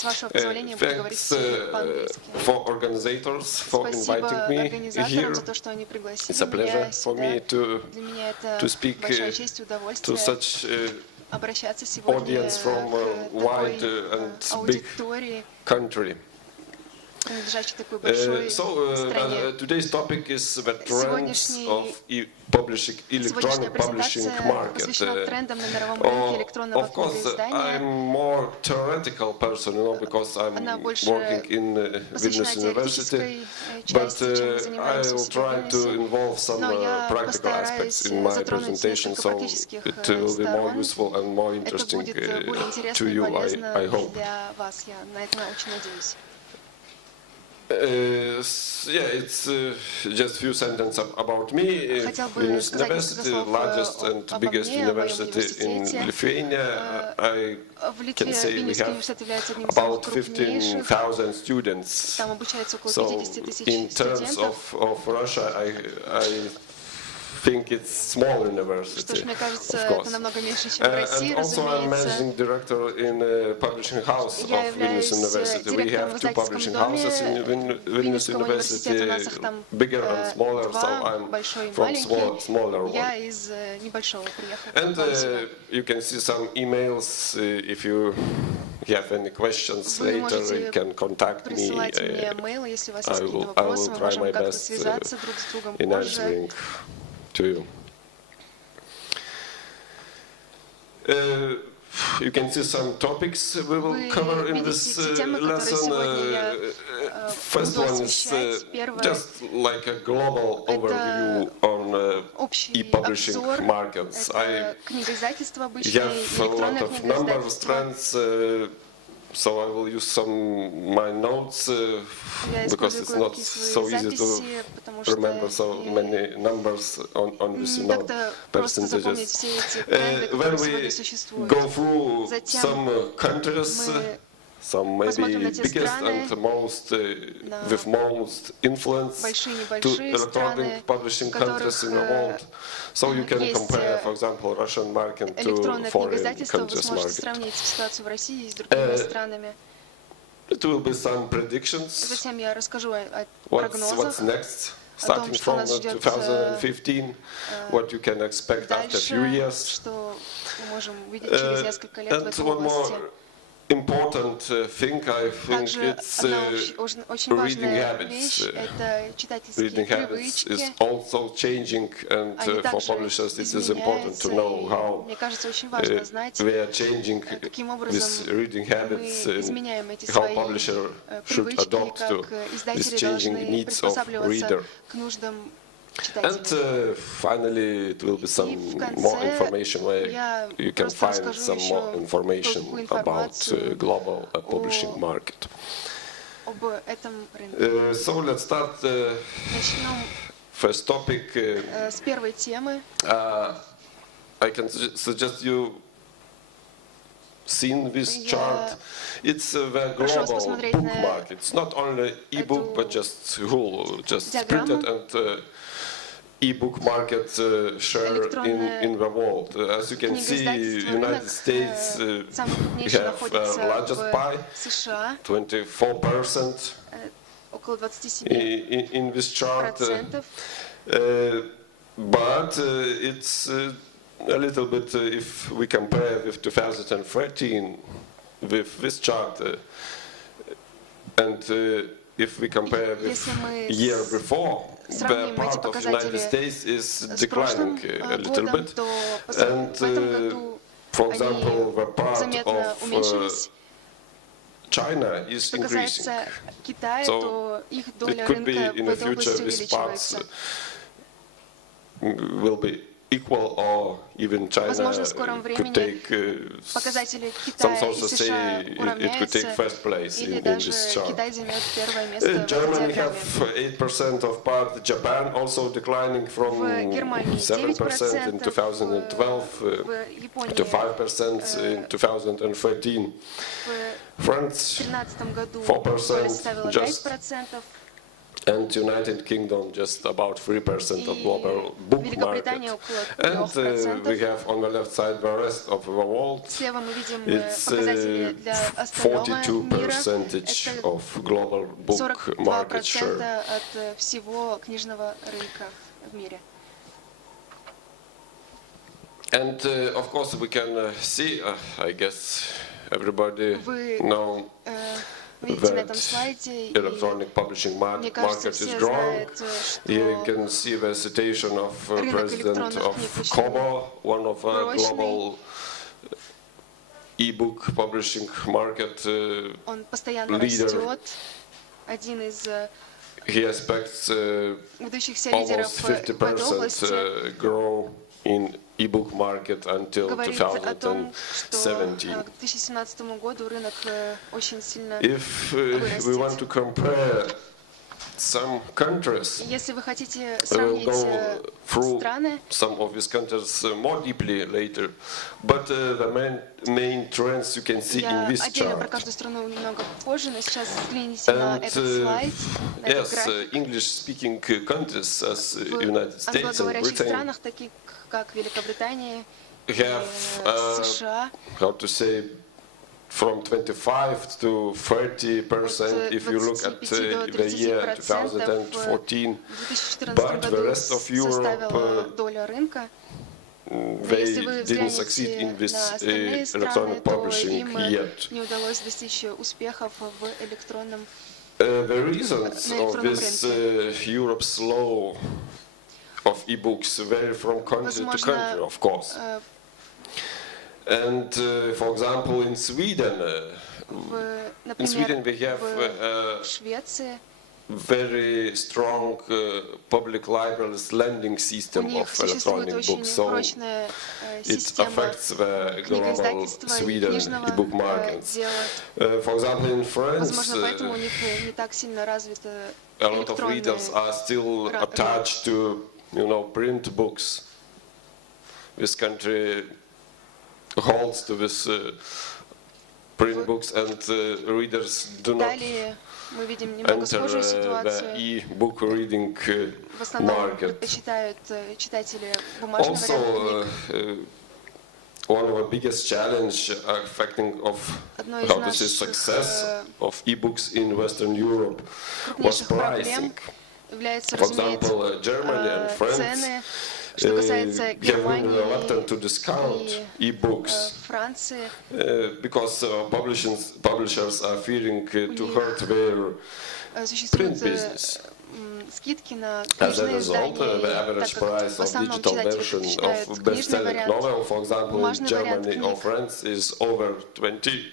С вашего позволения буду говорить по-английски. Спасибо организаторам за то, что они пригласили меня сюда. Для меня это большая честь и удовольствие обращаться сегодня к такой аудитории, принадлежащей такой большой стране. Сегодняшняя презентация посвящена трендам на мировом рынке электронного книгоиздания. Она больше посвящена теоретической части, чем мы занимаемся у себя в Вильнюсе. Но я постараюсь затронуть несколько практических сторон. Это будет более интересно и полезно для вас. Я на это очень надеюсь. It's just few sentences about me. Vильnюс University, largest and biggest university in Lithuania. I can say we have about 15,000 students. So in terms of Russia, I think it's small university, and also I'm managing director in a publishing house of Vильnюс University. We have two publishing houses in Vильnюs University, bigger and smaller, so I'm from smaller one. And you can see some emails if you have any questions later. You can contact me. I will try my best in answering to you. You can see some topics we will cover in this lesson. First one is just like a global overview on e-publishing markets. I have a lot of numbers, trends, so I will use my notes because it's not so easy to remember so many numbers on this percentages. When we go through some countries, some maybe biggest and most with most influence to electronic publishing countries in the world. So you can compare, for example, Russian market to foreign countries market. It will be some predictions. What's next? Starting from 2015, what you can expect after a few years. And one more important thing, I think, it's reading habits. Reading habits is also changing, and for publishers it is important to know how we are changing these reading habits, and how publisher should adopt to these changing needs of reader. And finally, it will be some more information where you can find some more information about global publishing market. So let's start. First topic. I can suggest you seen this chart. It's a global book market. It's not only e-book, but just whole, just printed and e-book market share in the world. As you can see, United States have largest pie, 24% in this chart, but it's a little bit, if we compare with 2013 with this chart, and if we compare with year before, the part of the United States is declining a little bit, and for example, the part of China is increasing. So it could be in the future these parts will be equal, or even China could take, some sources say it could take first place in this chart. Germany have 8% of part, Japan also declining from 7% in 2012 to 5% in 2013. France 4% just. And United Kingdom just about 3% of global book market. And we have on the left side the rest of the world. It's 42% of global book market share. And of course we can see, I guess everybody know that electronic publishing market is growing. Here you can see the citation of President of Kobo, one of the global e-book publishing market leader. He expects almost 50% grow in e-book market until 2017. If we want to compare some countries, we will go through some of these countries more deeply later. But the main trends you can see in this chart. And yes, English-speaking countries as United States and Britain have, how to say, from 25 to 30% if you look at the year 2014, but the rest of Europe, they didn't succeed in this electronic publishing yet. The reasons of this Europe's slow of e-books vary from country to country, of course. And for example, in Sweden we have very strong public libraries lending system of electronic books, so it affects the global Sweden e-book markets. For example, in France, a lot of readers are still attached to, print books. This country holds to this print books, and readers do not enter the e-book reading market. Also, one of the biggest challenges affecting how to say success of e-books in Western Europe was pricing. For example, Germany and France have been reluctant to discount e-books because publishers are fearing to hurt their print business. As a result, the average price of digital version of best-selling novel, for example, in Germany or France, is over $20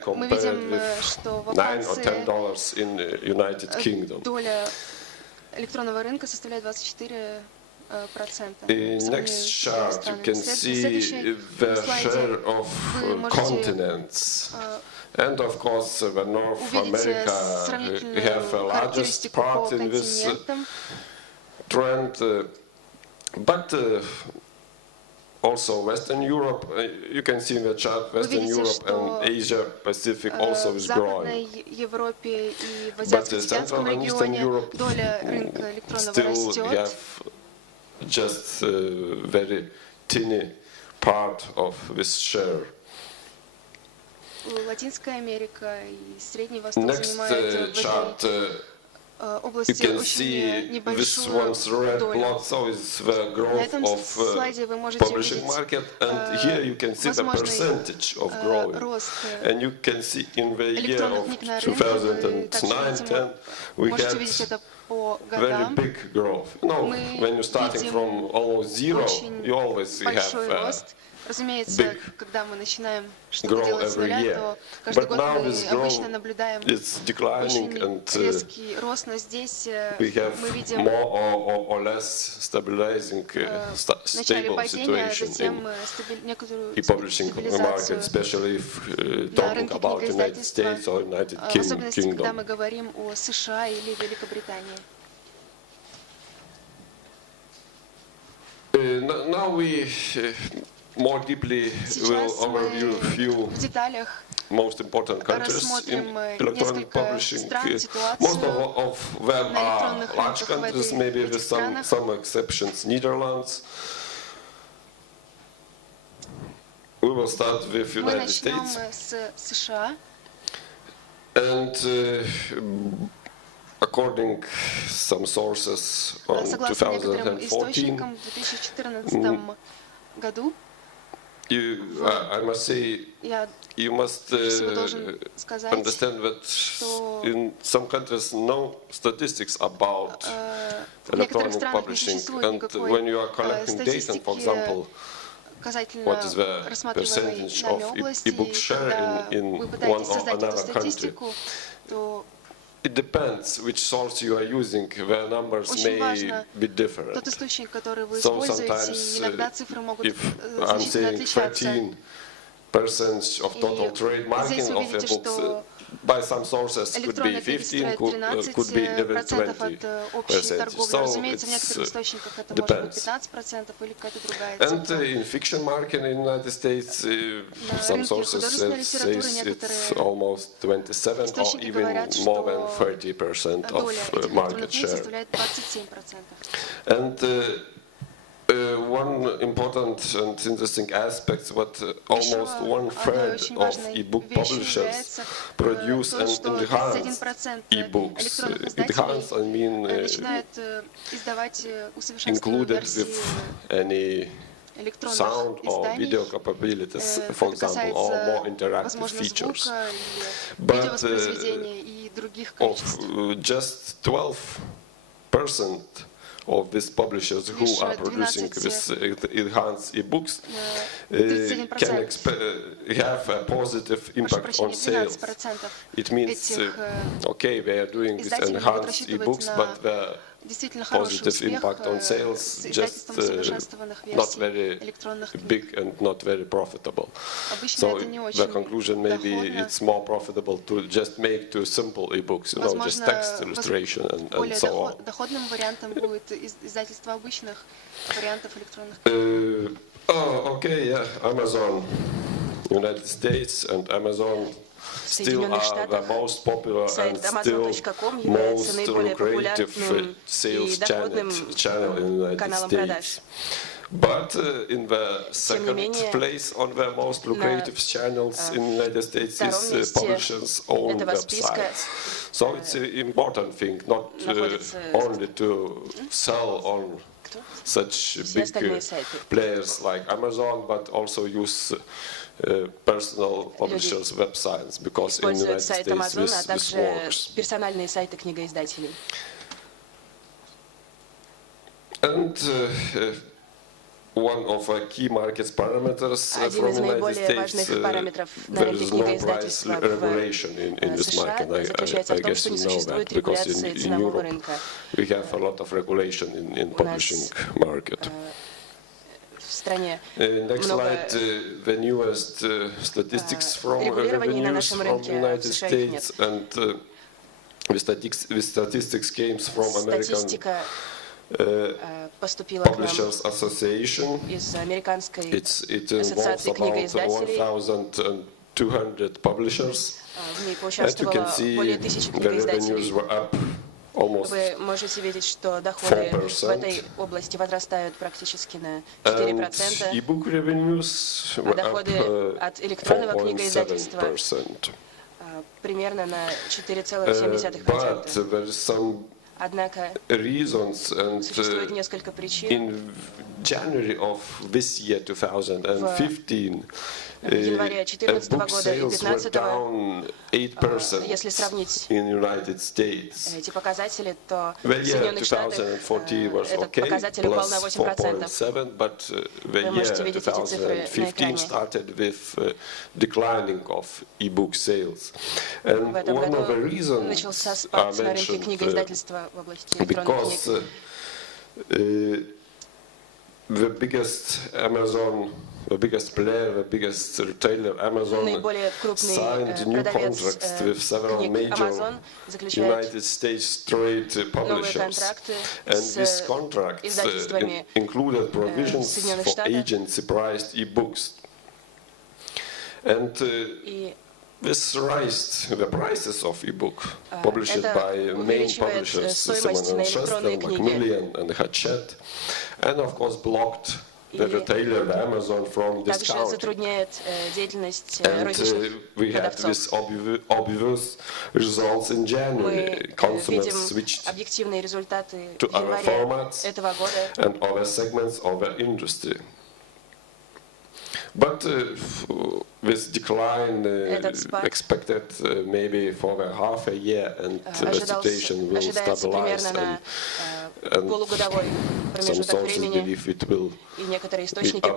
compared with $9 or $10 in United Kingdom. In next chart, you can see the share of continents. And of course, North America have the largest part in this trend. But also Western Europe, you can see in the chart, Western Europe and Asia Pacific also is growing. But Central and Eastern Europe still have just a very tiny part of this share. Next chart, you can see this one's red plot, so it's the growth of publishing market, and here you can see the percentage of growing. And you can see in the year of 2009-10, we had very big growth. When you're starting from almost zero, you always have big growth every year. But now this growth is declining, and we have more or less stabilizing, stable situation in e-publishing market, especially if talking about United States or United Kingdom. Now we more deeply will overview a few most important countries in electronic publishing. Most of them are large countries, maybe with some exceptions. Netherlands. We will start with United States. And according some sources on 2014, I must say, you must understand that in some countries no statistics about electronic publishing, and when you are collecting data, for example, what is the percentage of e-book share in one or another country, it depends which source you are using. The numbers may be different. So sometimes, if I'm saying 13% of total trade marking of the books, by some sources could be 15, could be even 20%. So it depends. And in fiction market in the United States, some sources say it's almost 27 or even more than 30% of market share. And one important and interesting aspect, what almost 1/3 of e-book publishers produce and enhance e-books. Enhance, I mean, included with any sound or video capabilities, for example, or more interactive features. But of just 12% of these publishers who are producing this enhanced e-books can have a positive impact on sales. It means, okay, they are doing this enhanced e-books, but the positive impact on sales just not very big and not very profitable. So the conclusion maybe it's more profitable to just make two simple e-books, you know, just text illustration and so on. Okay, yeah, Amazon, United States and Amazon still are the most popular and still most lucrative sales channel in the United States. But in the second place on the most lucrative channels in the United States is publishers' own websites. So it's an important thing, not only to sell on such big players like Amazon, but also use personal publishers' websites, because in the United States this works. And one of the key market parameters from the United States, there is no price regulation in this market. I guess you know that, because in Europe we have a lot of regulation in publishing market. Next slide, the newest statistics from revenues from the United States, and the statistics came from American Publishers Association. It involves about 1,200 publishers, and you can see the revenues were up almost 4%. And e-book revenues were up 4.7%. But there is some reasons, and in January of this year, 2015, book sales were down 8% in the United States. The year 2014 was okay, plus 4.7%, but the year 2015 started with declining of e-book sales. And one of the reasons I mentioned, because the biggest Amazon, the biggest player, the biggest retailer, Amazon, signed new contracts with several major United States trade publishers. And these contracts included provisions for agency-priced e-books. And this raised the prices of e-book, published by main publishers, Simon & Schuster, Macmillan and Hachette, and of course blocked the retailer, the Amazon, from discounting. And we had this obvious results in January. Consumers switched to other formats and other segments of the industry. But with decline expected maybe for half a year, and the situation will stabilize, and some sources believe it will be up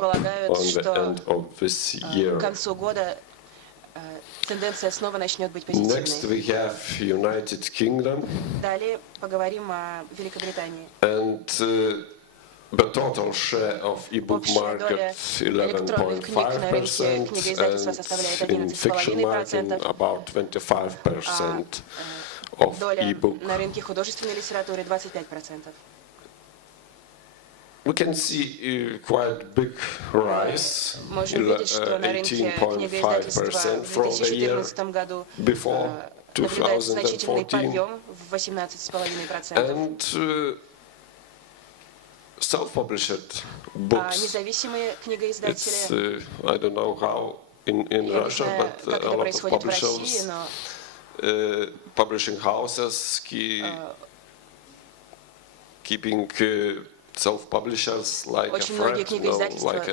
on the end of this year. Next we have United Kingdom, and the total share of e-book market 11.5%, and in fiction market about 25% of e-book. We can see quite big rise, 18.5% from the year before 2014, and self-published books. It's, I don't know how in Russia, but a lot of publishers, publishing houses keeping self-publishers like a threat, like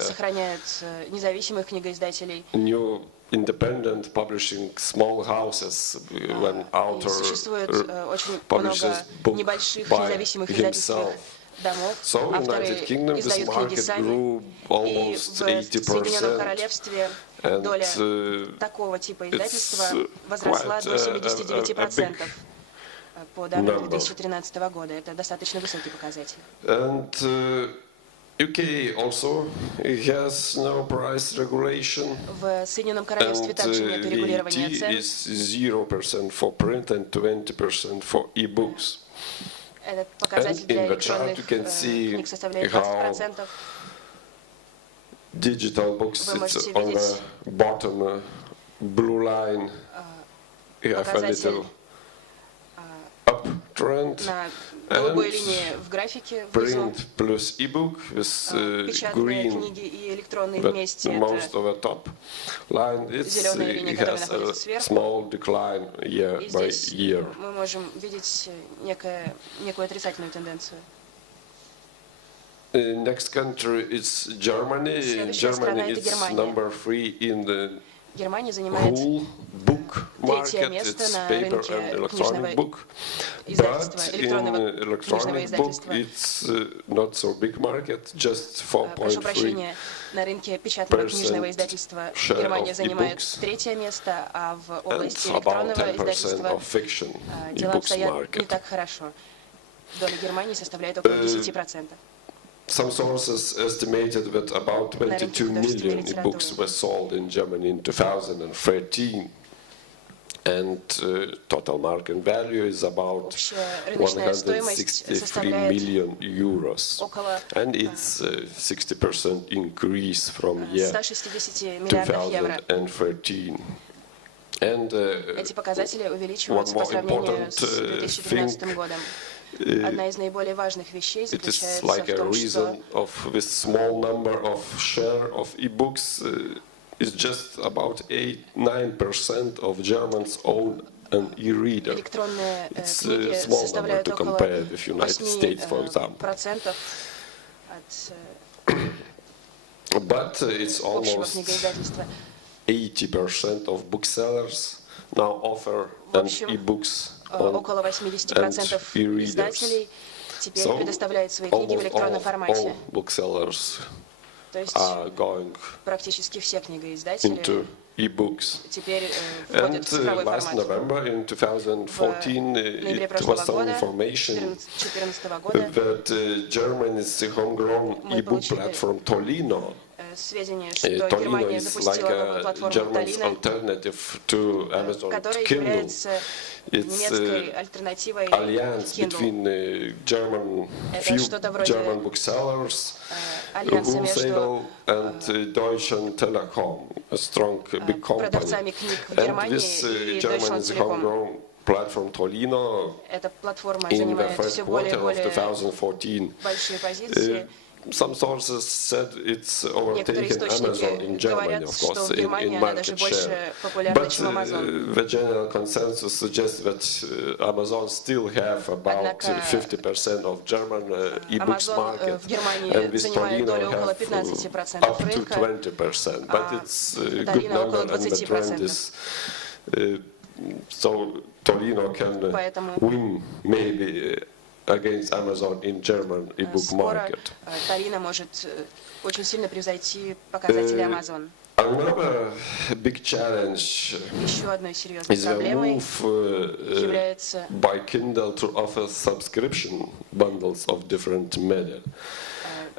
a new independent publishing small houses when author publishes book by himself. So in the United Kingdom, this market grew almost 80%, and it's quite a big number. And UK also has no price regulation, and VAT is 0% for print and 20% for e-books. And in the chart you can see how digital books, it's on the bottom blue line, you have a little uptrend, and print plus e-book with green, but most of the top line, it has a small decline year by year. Next country is Germany. Germany is number 3 in the whole book market. It's paper and electronic book, but in electronic book it's not so big market, just 4.3% share of e-books, and about 10% of fiction e-books market. Some sources estimated that about 22 million e-books were sold in Germany in 2013, and total market value is about 163 million euros, and it's a 60% increase from year 2013. And one more important thing, it is like a reason of this small number of share of e-books is just about 8-9% of Germans own an e-reader. It's a small number to compare with United States, for example. But it's almost 80% of booksellers now offer an e-books около 80% издателей теперь предоставляют свои книги в электронном формате. То есть практически все книгоиздатели теперь вводят в цифровой формат. В ноябре прошлого года, 2014 года, мы получили сведения, что Германия запустила новую платформу Таллина, которая является немецкой альтернативой Kindle. Это что-то вроде альянса между Deutsche Telekom, a strong big company. продавцами книг в And Германии this и German Deutsche is a Telekom. homegrown platform Tolino Эта платформа in the занимает first все более и quarter of более 2014. большие позиции. Some sources said it's Некоторые overtaken Amazon in источники Germany, говорят, of что course, в Германии in она даже market больше share. популярна, But чем Amazon. the general consensus suggests that Amazon still have about 50% of German e-books Amazon market, в Германии and with занимает долю Tolino около have 15% up to рынка, 20%. But it's a good Tolino number, около and the trend 20%. is so Tolino can Поэтому win maybe against Amazon in German e-book скоро market. Tolino может очень сильно превзойти показатели Amazon. Another big challenge Еще одной серьезной is a проблемой move является by Kindle to offer subscription bundles of different media.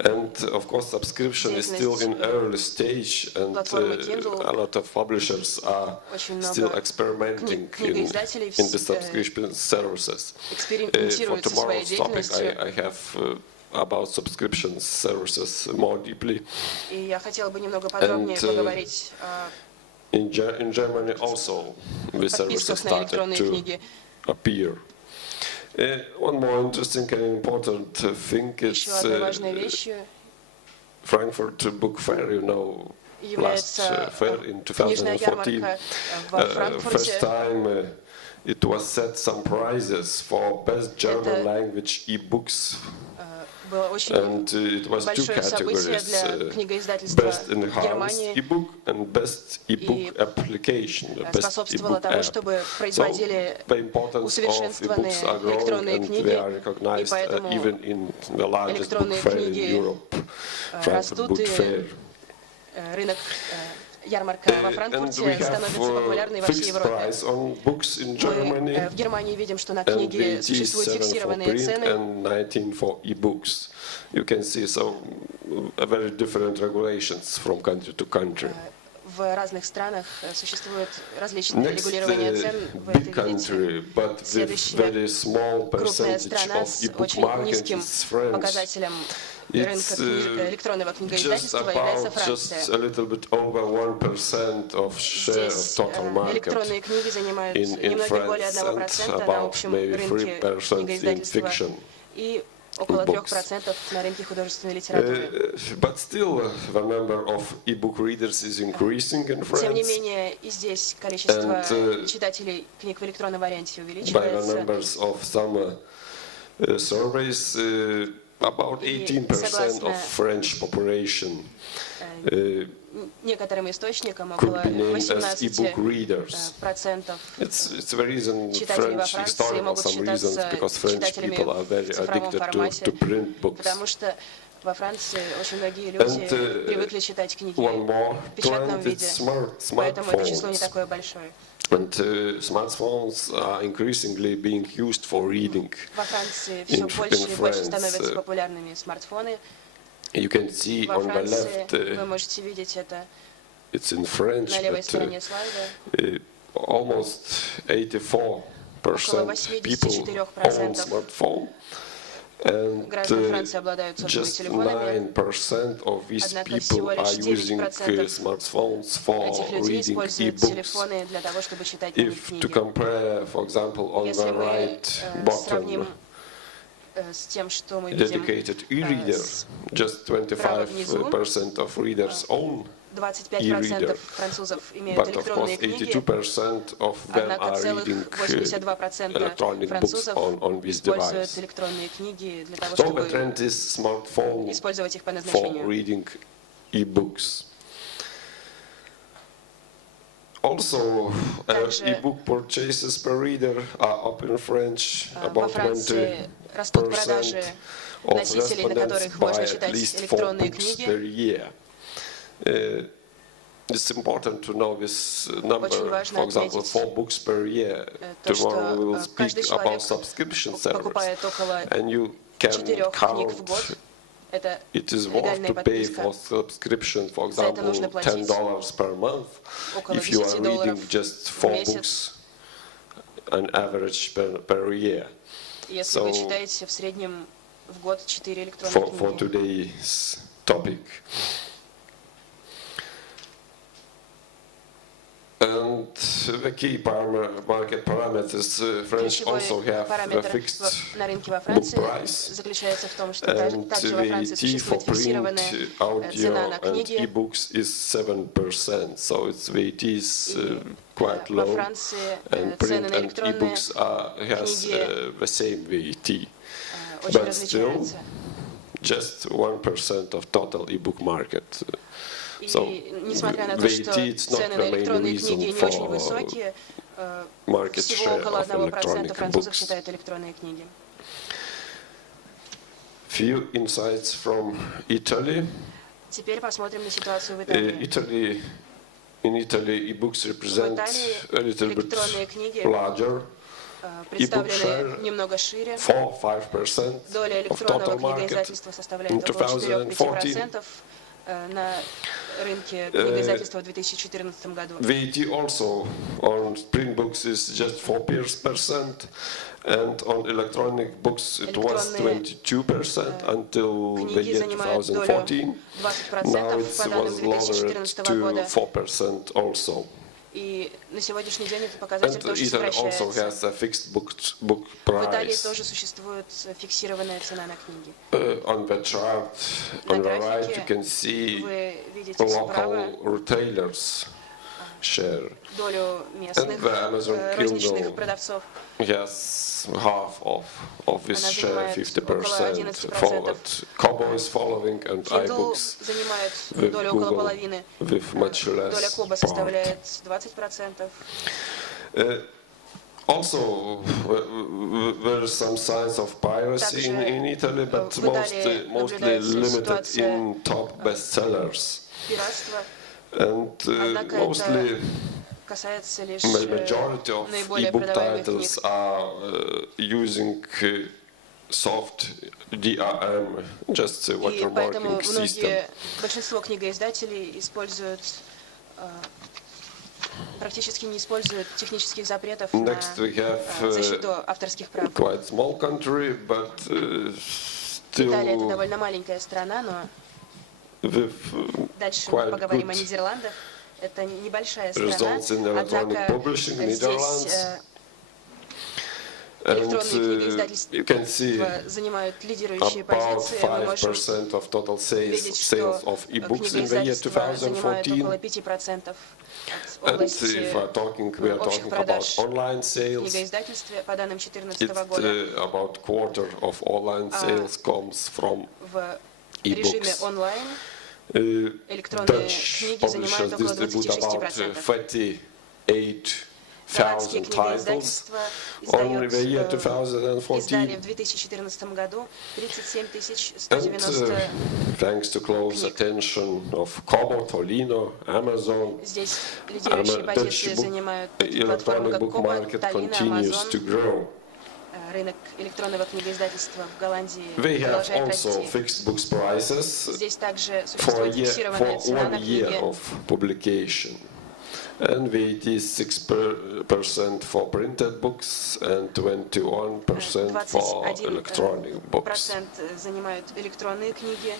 And of course, subscription is still in early stage, and a lot of publishers are still experimenting in the subscription services. For tomorrow's topic, I have about subscription services more deeply. И я хотела бы немного подробнее поговорить о in Germany also the services started to appear. One more interesting and important thing is Frankfurt Book Fair, you know, last fair in 2014. First time it was set some prizes for best German language e-books. And it was two categories, best in-house e-book and best e-book application, best e-book app. So the importance of e-books are growing, and they are recognized even in the largest book fair in Europe, Frankfurt Book Fair. Ярмарка во Франкфурте становится популярной во всей Европе. Мы в Германии видим, что на книги существуют фиксированные цены. You can see so very different regulations from country to country. В разных странах существует различные регулирования цен. Вы это видите. Следующая крупная страна с очень низким показателем рынка электронного книгоиздательства является Франция. Здесь электронные книги занимают немного более 1% на общем рынке книгоиздательства и около 3% на рынке художественной литературы. Тем не менее, и здесь количество читателей книг в электронном варианте увеличивается. About 18% of French population некоторым источникам около 18% It's the reason French historical some reasons because French people are very addicted to print books. Потому что во Франции очень многие люди привыкли читать книги в печатном виде, поэтому это число не такое большое. And smartphones are increasingly being used for reading. Во Франции все больше и больше становятся популярными смартфоны. You can see on the left. Вы можете видеть это. It's in French, на левой стороне слайда. Almost 84% people own smartphone. And just 9% of these people are using smartphones for reading e-books. If to compare, for example, on the right bottom, dedicated e-reader, just 25% of readers own e-reader, but of course 82% of them are reading electronic books on this device. So the trend is smartphone for reading e-books. Also, e-book purchases per reader are up in French, about 20% of respondents buy at least 4 books per year. It's important to know this number, for example, 4 books per year. Tomorrow we will speak about subscription service, and you can count. It is worth to pay for subscription, for example, $10 per month, if you are reading just 4 books on average per year. So, for today's topic. And the key market parameters, French also have a fixed book price, and VAT for print, audio and e-books is 7%, so its VAT is quite low, and print and e-books has the same VAT, but still just 1% of total e-book market. So, VAT is not the main reason for market share of electronic books. Few insights from Italy. In Italy, e-books represent a little bit larger e-book share, 4-5% of total market in 2014. На рынке книгоиздательства в 2014 году. VAT also on print books is just 4%, and on electronic books it was 22% until the year 2014. Now it was lowered to 4% also. И на сегодняшний день этот показатель тоже сокращается. В Италии тоже существует фиксированная цена на книги. On the chart on the right you can see local retailers share. Долю местных розничных продавцов. Yes, half of this share, 50%. Forward. Kobo is following, and iBooks with Google with much less part. Also, there are some signs of piracy in Italy, but mostly limited in top bestsellers. And mostly the majority of e-book titles are using soft DRM, just a watermarking system. Большинство книгоиздателей используют практически не используют технических запретов на защиту авторских прав. Quite small country, but Италия это довольно маленькая страна, но дальше мы поговорим о Нидерландах. Это небольшая страна, однако здесь электронные книгоиздательства занимают лидирующие позиции. Мы можем видеть, что книгоиздательства занимают около 5% от области общих продаж книгоиздательств по данным 2014 года. В режиме онлайн электронные книги занимают около 26%. Голландские книгоиздательства издали в 2014 году 37 190 книг. Здесь лидирующие позиции занимают платформы как Kobo, Tallinn, Amazon. Рынок электронного книгоиздательства в Голландии продолжает расти. Здесь также существует фиксированная цена на книги. And VAT is 6% for printed books and 21% for electronic books. Занимают электронные книги,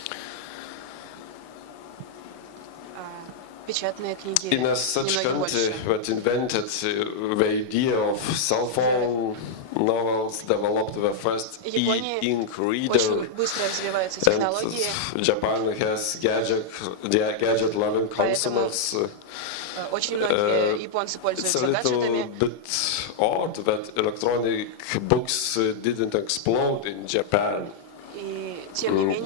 печатные книги in such country that invented the idea of cell phone novels, developed the first e-ink reader, and Japan has gadget-loving consumers. Очень многие японцы пользуются гаджетами. It's a little bit odd that electronic books didn't explode in Japan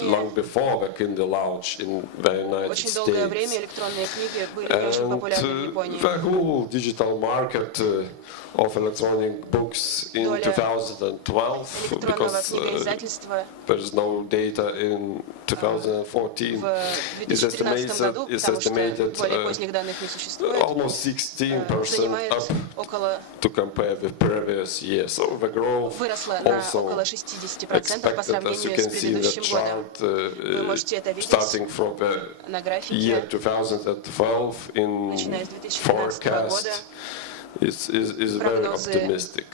long before the Kindle launch in the United States. Очень долгое время электронные книги были не очень популярны в Японии. The whole digital market of electronic books in 2012, because there is no data in 2014, is estimated almost 16% up to compare with previous years. So the growth also expected, as you can see in the chart, starting from the year 2012 in forecast. Is very optimistic.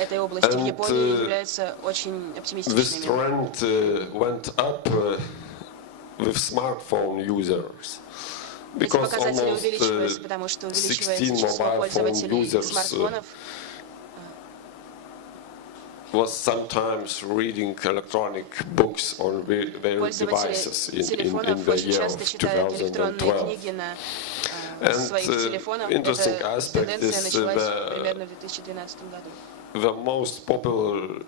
Этой области в Японии являются очень оптимистичными. This trend went up with smartphone users. Эти Because показатели almost увеличиваются, потому что увеличивается 16 число mobile phone пользователей users смартфонов. was sometimes reading electronic books on their devices Пользователи in телефонов the очень year часто of читают электронные 2012. книги на And своих телефонах. interesting Эта aspect тенденция is началась примерно в 2012 году. the most popular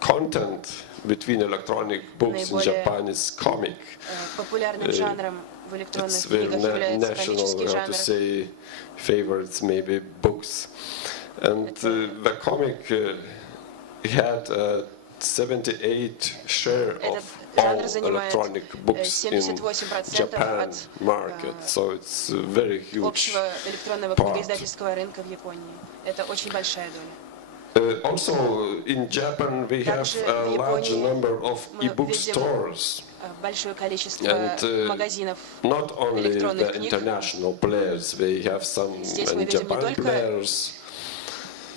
content between electronic books in Japan is comic. Популярным жанром в электронных It's very книгах является national, комический how to жанр. say, favorites, maybe books. And the comic had a 78 share of all electronic books in Japan market. So it's a very huge Общего электронного part. книгоиздательского рынка в Японии. Это очень большая доля. Also, in Japan we have a large number of e-book stores. Большое количество And магазинов not only электронных the книг. international players, we have some Здесь мы видим не Japan только players.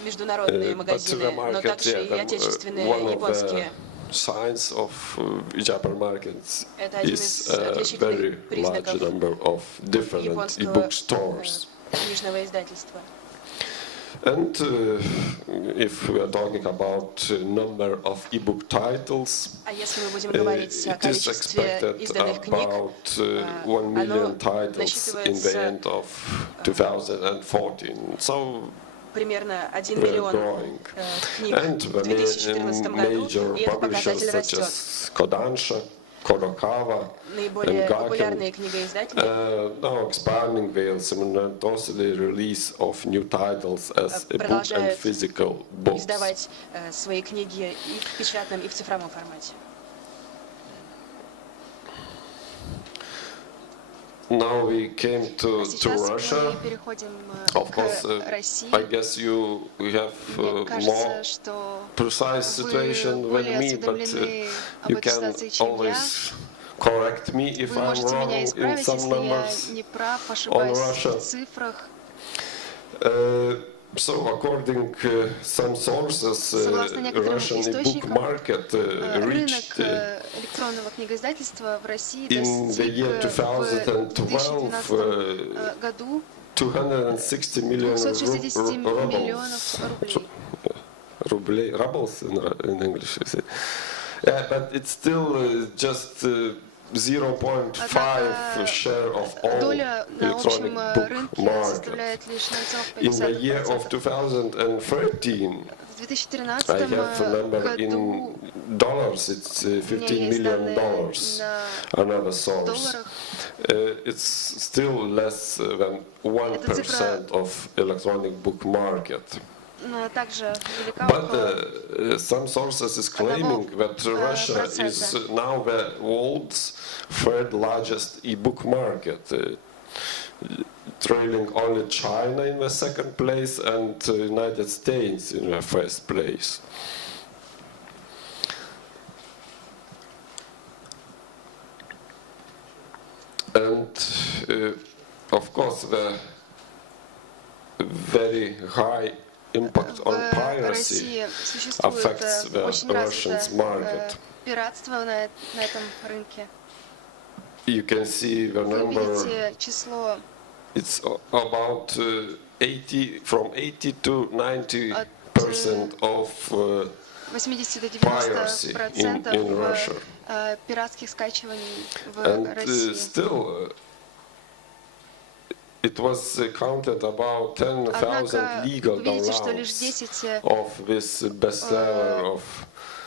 международные But магазины, the но market, также и отечественные, one of the японские. signs of Japan markets Это один is из a отличительных very large признаков number of different японского e-book stores. книжного издательства. And if we are talking about number of e-book titles, А если мы будем говорить о it is количестве expected изданных книг, about 1 million titles in the end of 2014. So примерно 1 we're миллион growing. книг And в 2014 году, major и этот показатель publishers such растет. as Kodansha, Kodokawa, Наиболее and популярные Gaken книгоиздатели now expanding their simultaneously release of new titles as a book and продолжают physical books. издавать свои книги и в печатном, и в цифровом формате. Now we came to Сейчас Russia. мы переходим Of к course, России. I guess you have Мне more кажется, что precise situation вы than более me, but осведомлены об you этой can ситуации, чем я. always correct me if Вы I'm можете wrong меня in исправить, some если я numbers. не прав, ошибаюсь Russia. в цифрах. So according some sources, Согласно некоторым Russian e-book источникам, market рынок reached электронного книгоиздательства в России in the year достиг в 2012 2012 году 260 million 260 миллионов рублей. Rubles in English, is it? Yeah, but it's still just 0.5 share of all Доля на electronic общем book рынке market. составляет лишь In the year of 0,5%. 2013, В 2013 I have a number in году dollars, it's $15 million, another source. It's still less than 1% of electronic book market. также велика But some sources is claiming that Russia is now the world's third largest e-book market, trailing only China in the second place and United States in the first place. And of course the very high impact on piracy affects the Russian market. Пиратство на этом рынке. You can see the Вы number, видите число it's about 80 to 90% of 80 до piracy in 90% Russia. пиратских скачиваний в And России. still it was counted about 10,000 legal вы видите, что лишь downloads of this bestseller of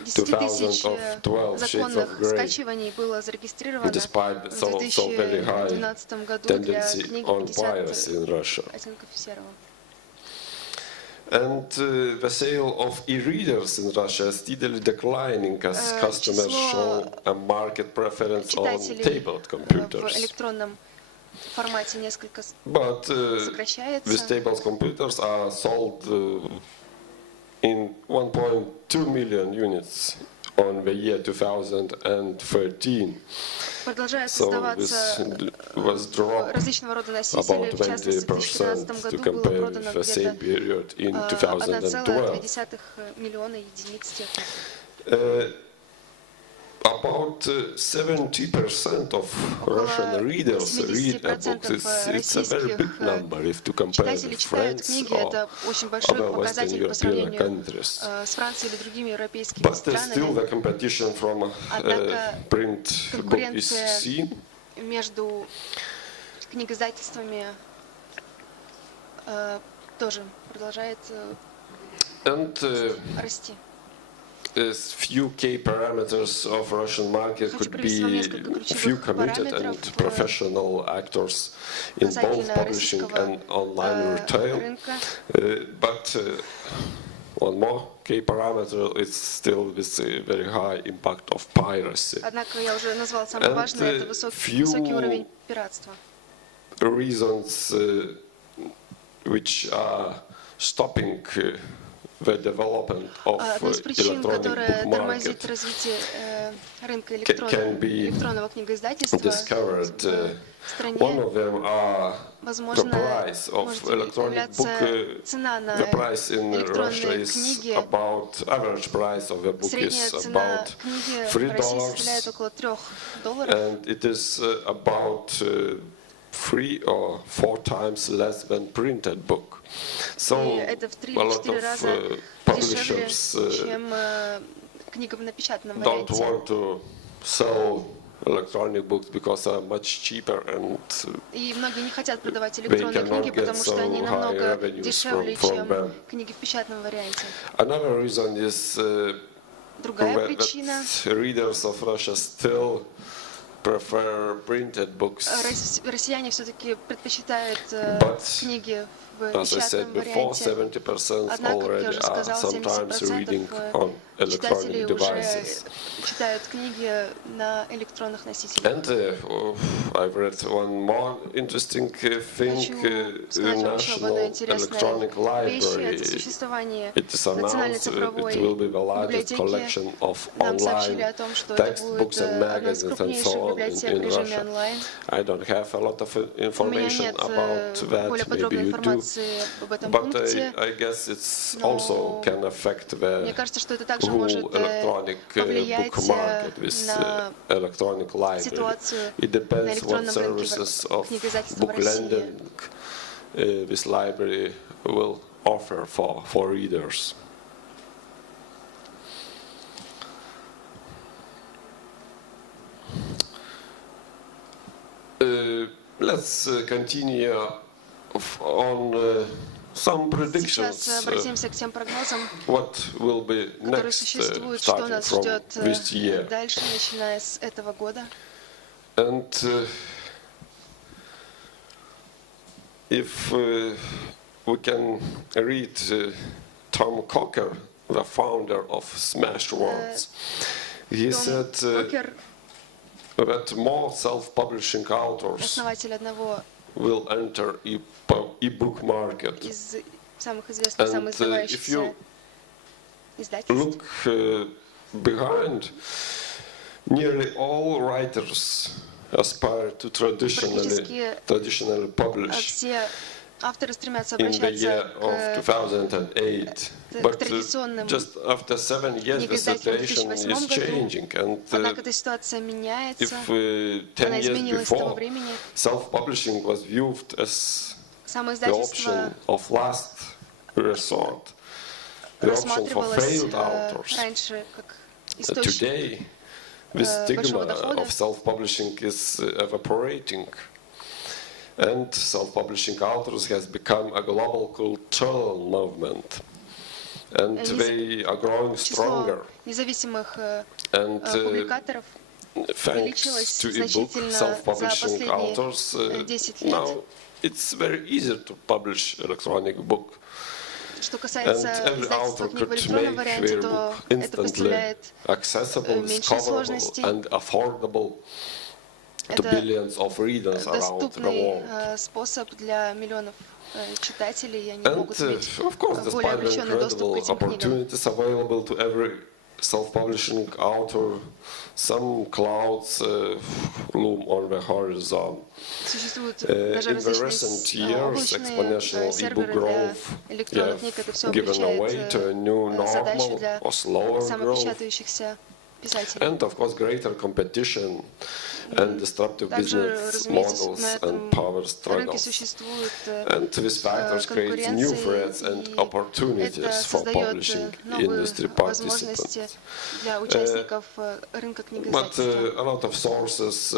10 тысяч 2012 Shades of законных Grey, скачиваний было зарегистрировано despite в so very high 2012 году для tendency книги on piracy 50 in Russia. оттенков серого. And the sale of e-readers in Russia is steadily declining as customers show a market preference on tablet В computers. электронном формате несколько But these сокращается. tablet computers are sold in 1.2 million units on the year 2013. Продолжают So создаваться this was dropped различного рода носители. about В частности, в 20% 2013 to году было compare продано with the same где-то period in 2012. 1,2 миллиона единиц техники. And still, 1,2 миллиона единиц техники. 1,2 million единиц. about 70% of Russian readers read e-books. It's a very big number if to compare with France or other Western European countries. But still the competition from print book is seen. Между книгоиздательствами тоже продолжает расти. Few key parameters of Russian market could be few committed and professional actors in both publishing and online retail. But one more key parameter is still this very high impact of piracy. Однако я уже назвал самое важное, это высокий уровень пиратства. Reasons which are stopping the development of electronic book market can be discovered. One of them are the price of electronic book. The price in Russia is about, average price of a book is about $3, and it is about 3 or 4 times less than printed book. So a lot of publishers don't want to sell electronic books because they are much cheaper and И многие не хотят продавать электронные книги, потому что они намного дешевле, чем книги в печатном варианте. Another reason is that readers of Russia still prefer printed books. Россияне все-таки предпочитают книги в As I said печатном before, варианте. 70% already are sometimes reading on electronic devices. Читают книги на электронных носителях. And I've read one more interesting thing, the National Electronic Library. It is announced it will be the largest collection of online textbooks and magazines and so on in Russia. I don't have a lot of information about that, maybe you do. But I guess it's also can affect the whole electronic book market with electronic library. It depends what services of book lending this library will offer for readers. Let's continue on some predictions. What will be next starting from this year? And if we can read Tom Cocker, the founder of Smashwords, he said that more self-publishing authors will enter e-book market. And if you look behind, nearly all writers aspire to traditionally publish in the year of 2008. But just after 7 years, the situation is changing. And if 10 years before, self-publishing was viewed as the option of last resort, the option for failed authors, today, the stigma of self-publishing is evaporating. And self-publishing authors has become a global cultural movement. And they are growing stronger. And thanks to e-book self-publishing authors, now it's very easy to publish electronic book. And every author could make their book instantly accessible, discoverable, and affordable to billions of readers around the world. And of course, despite the incredible opportunities available to every self-publishing author, some clouds loom on the horizon. In the recent years, exponential e-book growth have given way to a new normal or slower growth. писателей. And of course, greater competition and disruptive business models and power struggles. And these factors create new threats and opportunities for publishing industry participants. But a lot of sources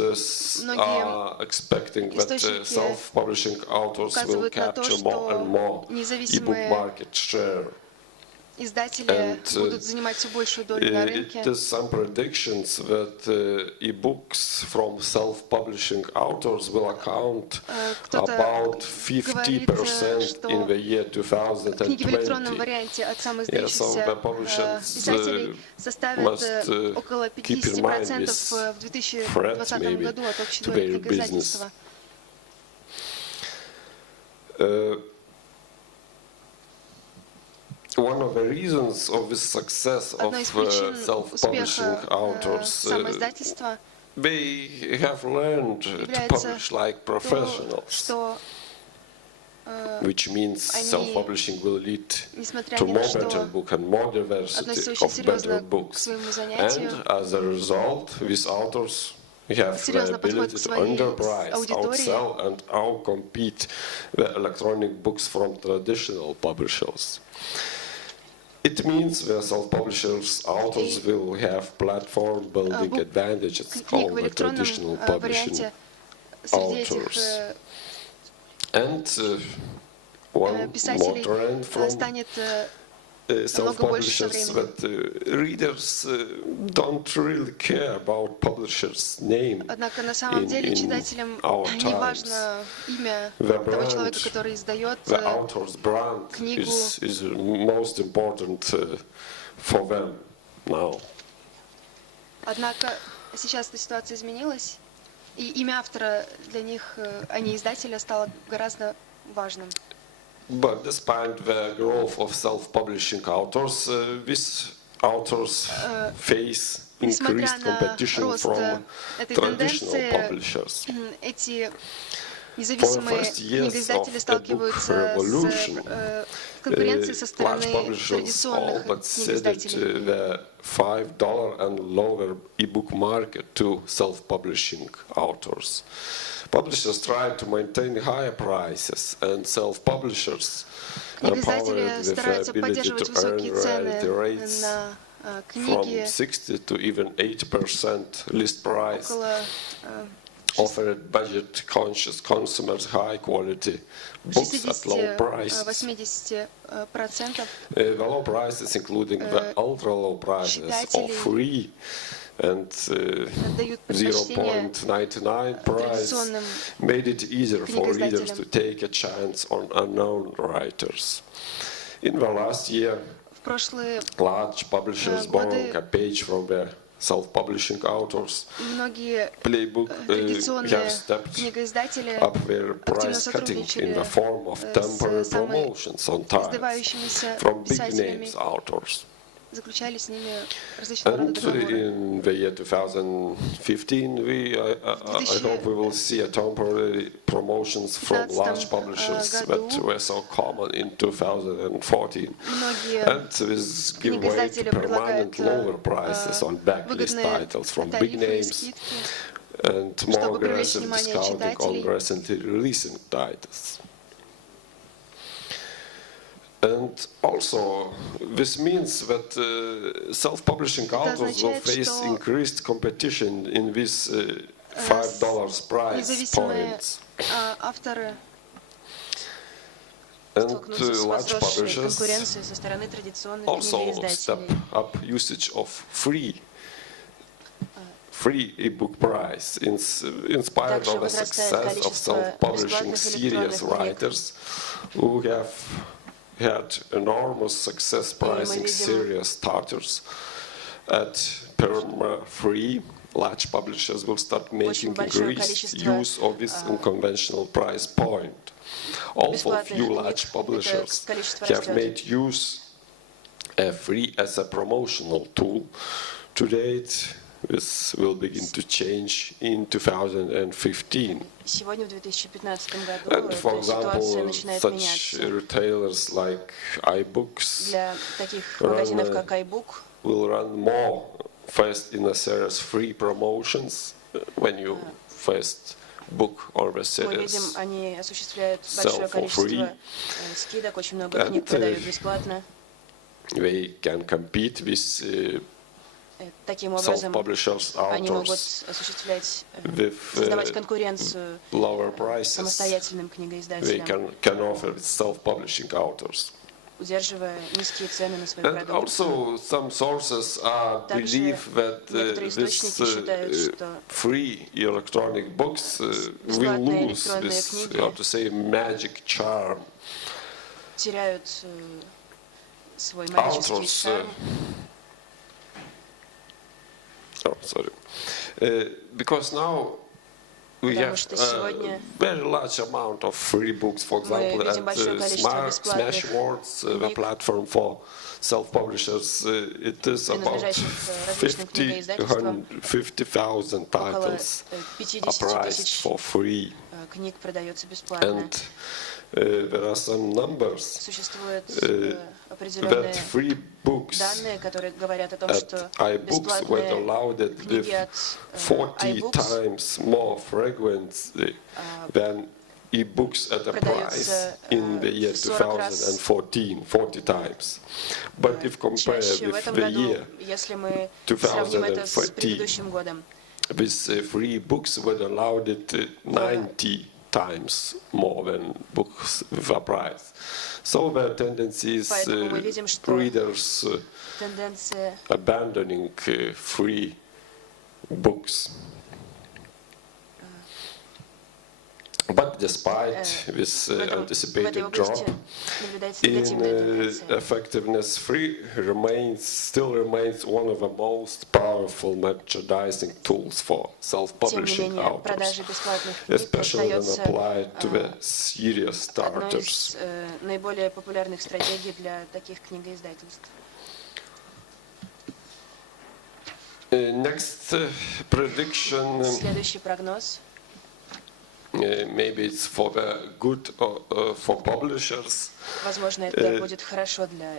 are expecting that self-publishing authors will capture more and more e-book market share. Издатели будут занимать все большую долю на рынке. It is some predictions that e-books from self-publishing authors will account about 50% in the year 2020. Книги в электронном варианте от самоиздающихся писателей составят около 50% в 2020 году от общего рынка издательства. One of the reasons of the success of self-publishing authors, they have learned to publish like professionals, which means self-publishing will lead to more better book and more diversity of better books. And as a result, these authors have the ability to underprice, outsell and outcompete the electronic books from traditional publishers. It means that self-publishers, authors will have platform-building advantages over traditional publishing authors. And one more trend from self-publishers that readers don't really care about publishers' name Однако на самом деле читателям не важно имя того человека, который издает книгу. Is most important for them now. Однако сейчас эта ситуация изменилась, и имя автора для них, а не издателя, стало гораздо важным. But despite the growth of self-publishing authors, these authors face increased competition from traditional publishers. Эти независимые книгоиздатели сталкиваются с конкуренцией со стороны традиционных книгоиздателей. The $5 and lower e-book market to self-publishing authors. Publishers try to maintain higher prices, and self-publishers are powered with the ability to earn royalty rates from 60 to even 80% list price, offered budget-conscious consumers high-quality books at low prices. The low prices, including the ultra-low prices of free and 0.99 price, made it easier for readers to take a chance on unknown writers. In the last year, large publishers borrowing a page from their self-publishing authors. Playbook have stepped up their price cutting in the form of temporary promotions on titles from big names authors. And in the year 2015, I hope we will see a temporary promotions from large publishers that were so common in 2014. And this give way to permanent lower prices on backlist titles from big names and more aggressive discounting on recently releasing titles. And also, this means that self-publishing authors will face increased competition in these $5 price points. And large publishers also step up usage of free e-book price. In spite of the success of self-publishing serious writers who have had enormous success pricing serious starters at perma-free, large publishers will start making increased use of this unconventional price point. Also, few large publishers have made use of free as a promotional tool. To date, this will begin to change in 2015. And for example, such retailers like iBooks will run more first in a series free promotions when you first book or the Мы видим, series они осуществляют большое sell for количество free. скидок, очень много книг продают бесплатно. They can compete with Таким образом, self-publishers, они могут authors осуществлять, with создавать конкуренцию lower prices. самостоятельным They книгоиздателям, can offer with self-publishing authors. удерживая низкие цены на свою And продукцию. also some sources Также believe that некоторые this источники считают, что free electronic books will бесплатные lose электронные this, книги how to say, magic charm. теряют свой магический Authors, шарм. oh, sorry. Because now we Потому have что a сегодня very large amount of free books, for example, видим at большое количество бесплатных Smashwords, the книг, platform for self-publishers. It is about принадлежащих различным книгоиздательствам. 50,000 Около titles 50 are priced тысяч for free. книг продается бесплатно. And there are some numbers Существуют that определенные free books данные, которые говорят о том, at что iBooks were бесплатные allowed книги with от 40 iBooks times more frequency than e-books at a price продаются in the year в 40 раз 2014, 40 times. But if compared чаще в with этом the году, year если мы сравним это с 2014, предыдущим годом. with free books were allowed it 90 times more than books with a price. So the tendency is Поэтому мы видим, что readers тенденция abandoning free books. But despite this в этой anticipated области drop наблюдается in негативная тенденция. effectiveness, free still remains one of the most powerful merchandising tools for Тем не self-publishing менее, authors, продажа бесплатных книг especially when остается applied to the serious одной starters. из наиболее популярных стратегий для таких книгоиздательств. Next prediction, Следующий прогноз. maybe it's for the good for publishers. Возможно, это будет хорошо для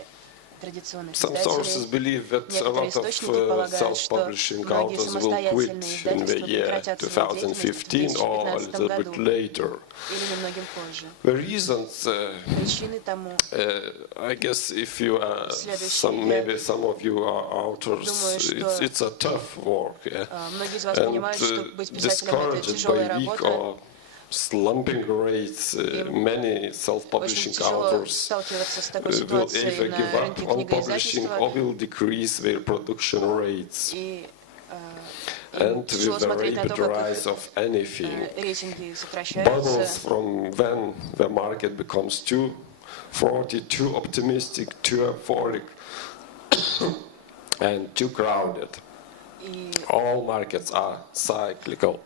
традиционных Some sources издателей. believe that a Некоторые lot of источники полагают, что self-publishing многие authors will quit самостоятельные in the издательства year прекратят свою деятельность в 2015 or a 2015 little bit году later. или немногим позже. The reasons, Причины тому, I guess, if you are Следующий, maybe some of you are authors, думаю, что, it's a tough work, yeah? многие из вас And понимают, что быть писателем это discouraged тяжелая by weak работа. or slumping rates, many Очень self-publishing тяжело authors сталкиваться с такой will ситуацией either на give up рынке on publishing книгоиздательства, or will decrease their production rates. и And тяжело with the смотреть на то, rapid как rise of anything, рейтинги bubbles сокращаются, from when the market becomes too frothy, too optimistic, too euphoric, and too crowded. и All markets are cyclical.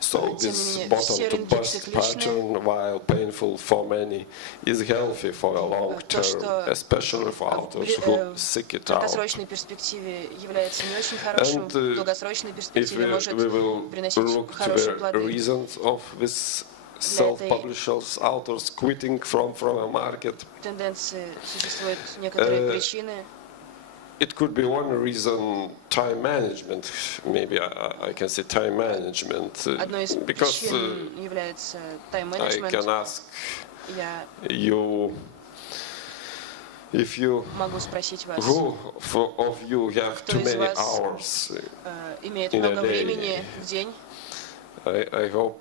So Тем не this менее, bottom все to рынки bust цикличны. pattern, while painful for many, is healthy for a long То, term, что especially for authors who seek в it out. краткосрочной перспективе является не очень хорошим, в долгосрочной If перспективе может we will приносить look to хорошие the плоды. reasons of this self-publishers, authors quitting from a market, Тенденции существуют некоторые причины. it could be one reason time management. Maybe I can say time management Одной из because причин является I can тайм-менеджмент. ask Я you if you могу спросить вас, who of you have кто too из many вас hours. имеет in a много day. времени в день. I hope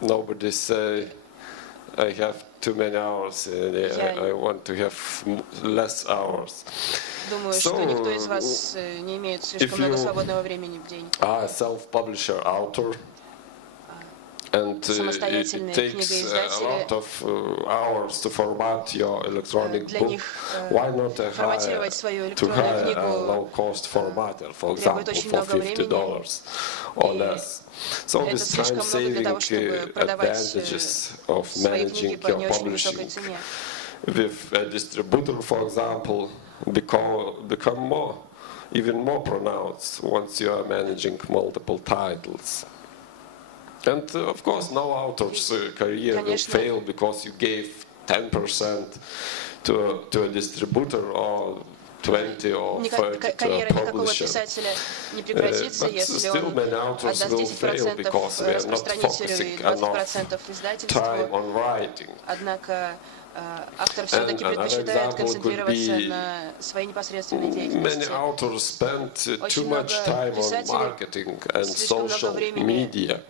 nobody say I have too many hours. I want to have less hours. Думаю, что никто из вас не имеет слишком много свободного времени в день. A self-publisher author, and it takes a lot of hours to format your electronic book. Why not форматировать свою to электронную hire a книгу low-cost formatter, for example, очень for много времени, $50 or less? So это this слишком много для time-saving того, чтобы продавать advantages of свои книги managing по your не очень высокой publishing цене. with a distributor, for example, become even more pronounced once you are managing multiple titles. And of course, no author's career will fail because you gave 10% to a distributor or 20 or 30 карьера to a никакого publisher. писателя не прекратится, But если still он many authors отдаст will fail 10% because they are not распространителю и focusing enough 20% time издательству. on writing. Однако автор все-таки And another предпочитает example could концентрироваться be на своей непосредственной Many деятельности. authors spend too Очень much много time on писателей marketing and слишком много social времени media.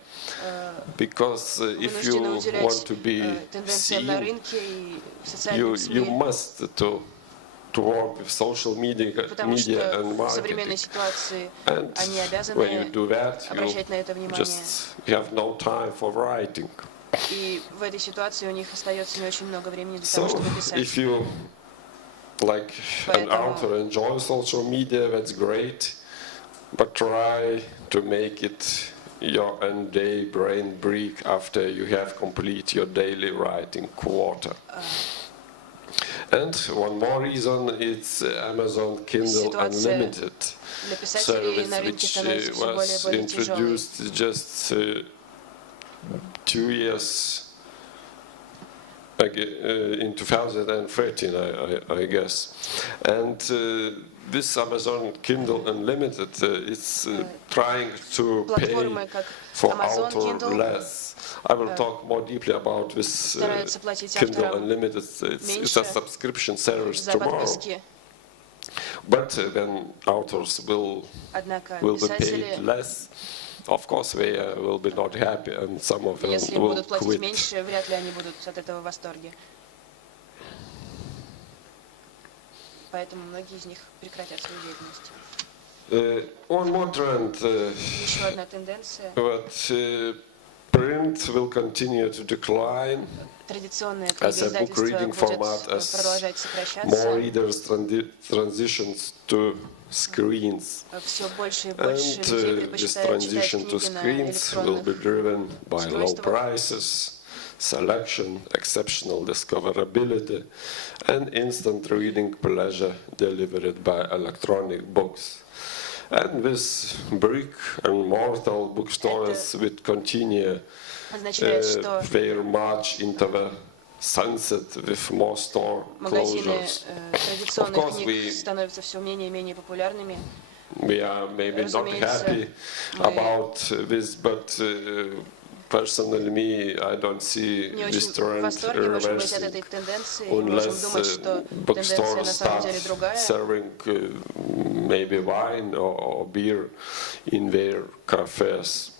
Because if you вынуждены уделять want to be тенденциям на seen, рынке и в социальных you СМИ, must to work with social media потому что and в современной marketing. ситуации And они when you обязаны do that, обращать на это you внимание. just have no time for writing. И в этой ситуации у них остается не очень много времени для So того, чтобы писать. if you, like an Поэтому author, enjoy social media, that's great, but try to make it your end-day brain break after you have complete your daily writing quota. And one more reason is Amazon Kindle Unlimited для писателей на service, рынке which становится все более и was более тяжелой. introduced just 2 years in 2013, I guess. And this Amazon Kindle Unlimited is trying to pay Платформы, как for Amazon author Kindle, less. I will talk more deeply about this стараются платить Kindle авторам Unlimited. It's a меньше subscription service за tomorrow. подписки. But then authors will Однако be paid писатели, less. Of course, they will be not happy, and some of them если им will будут платить quit. меньше, вряд ли они будут от этого в восторге. Поэтому многие из них прекратят свою деятельность. One more trend Еще одна тенденция. that print will continue to decline Традиционное as a book книгоиздательство reading format будет as продолжать more сокращаться. readers transitions to screens. Все больше и And больше людей this предпочитают читать transition to книги на screens will be электронных driven by low устройствах. prices, selection, exceptional discoverability, and instant reading pleasure delivered by electronic books. And this brick and mortar bookstores would continue означает, что their march into the sunset with more store магазины closures. традиционных course, книг we- становятся все менее и менее популярными. We are maybe not Разумеется, happy мы about this, but personally, me, I don't see Не this очень в trend восторге, можем быть, от этой reversing тенденции. И можем unless думать, что тенденция bookstores на самом start деле другая. serving maybe wine or beer in their cafes.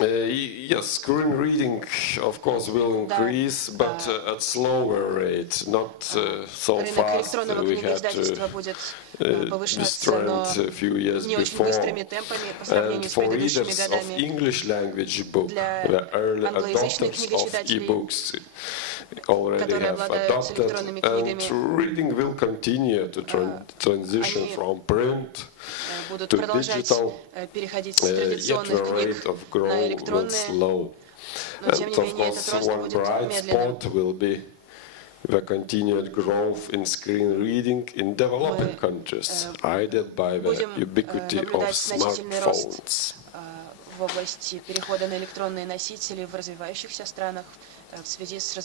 Yes, screen reading, of course, will increase, but at slower rate, not so Рынок fast. электронного We had книгоиздательства будет this повышаться, но trend a few years не очень before. быстрыми темпами по And сравнению с for предыдущими readers of годами. English language book, Для the early англоязычных adopters of книгочитателей, e-books already которые have обладают adopted, электронными and книгами, reading will continue to transition они from print будут to продолжать digital, переходить с yet традиционных the книг rate of на growth will электронные, slow. но тем And не of менее этот course, рост one будет bright медленным. spot will be the continued growth in screen reading in developing Мы, countries, aided by the будем ubiquity of наблюдать значительный рост smartphones. в области перехода на электронные носители в развивающихся странах в связи с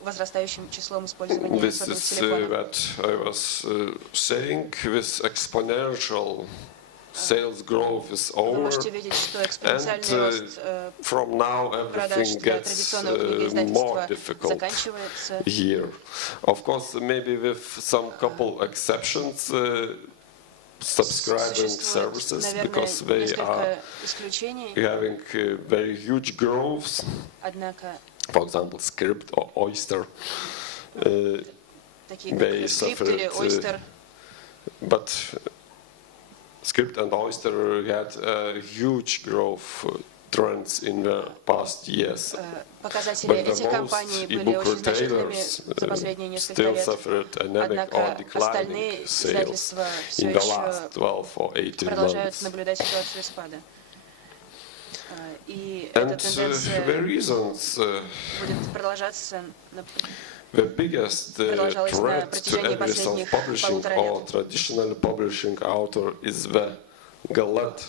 возрастающим числом использования This сотовых is телефонов. what I was saying. This exponential sales growth is Вы over, можете видеть, что экспоненциальный and рост from now продаж everything для gets традиционного more книгоиздательства difficult заканчивается. here. Of course, maybe with some couple exceptions, subscribing Существует, services, наверное, because they are несколько исключений, having very huge growth. однако For example, Script or Oyster. такие They как Скрипт или suffered, Oyster, But Script and Oyster had huge growth trends in the past years. показатели But the этих most компаний были e-book очень значительными retailers за последние несколько still лет. suffered anemic or Однако declining остальные sales издательства все in the еще last 12 or 18 продолжают months. наблюдать ситуацию спада. И And эта тенденция the reasons, будет продолжаться the biggest продолжалась на threat to протяжении every последних self-publishing полутора or лет. traditional publishing author is the glut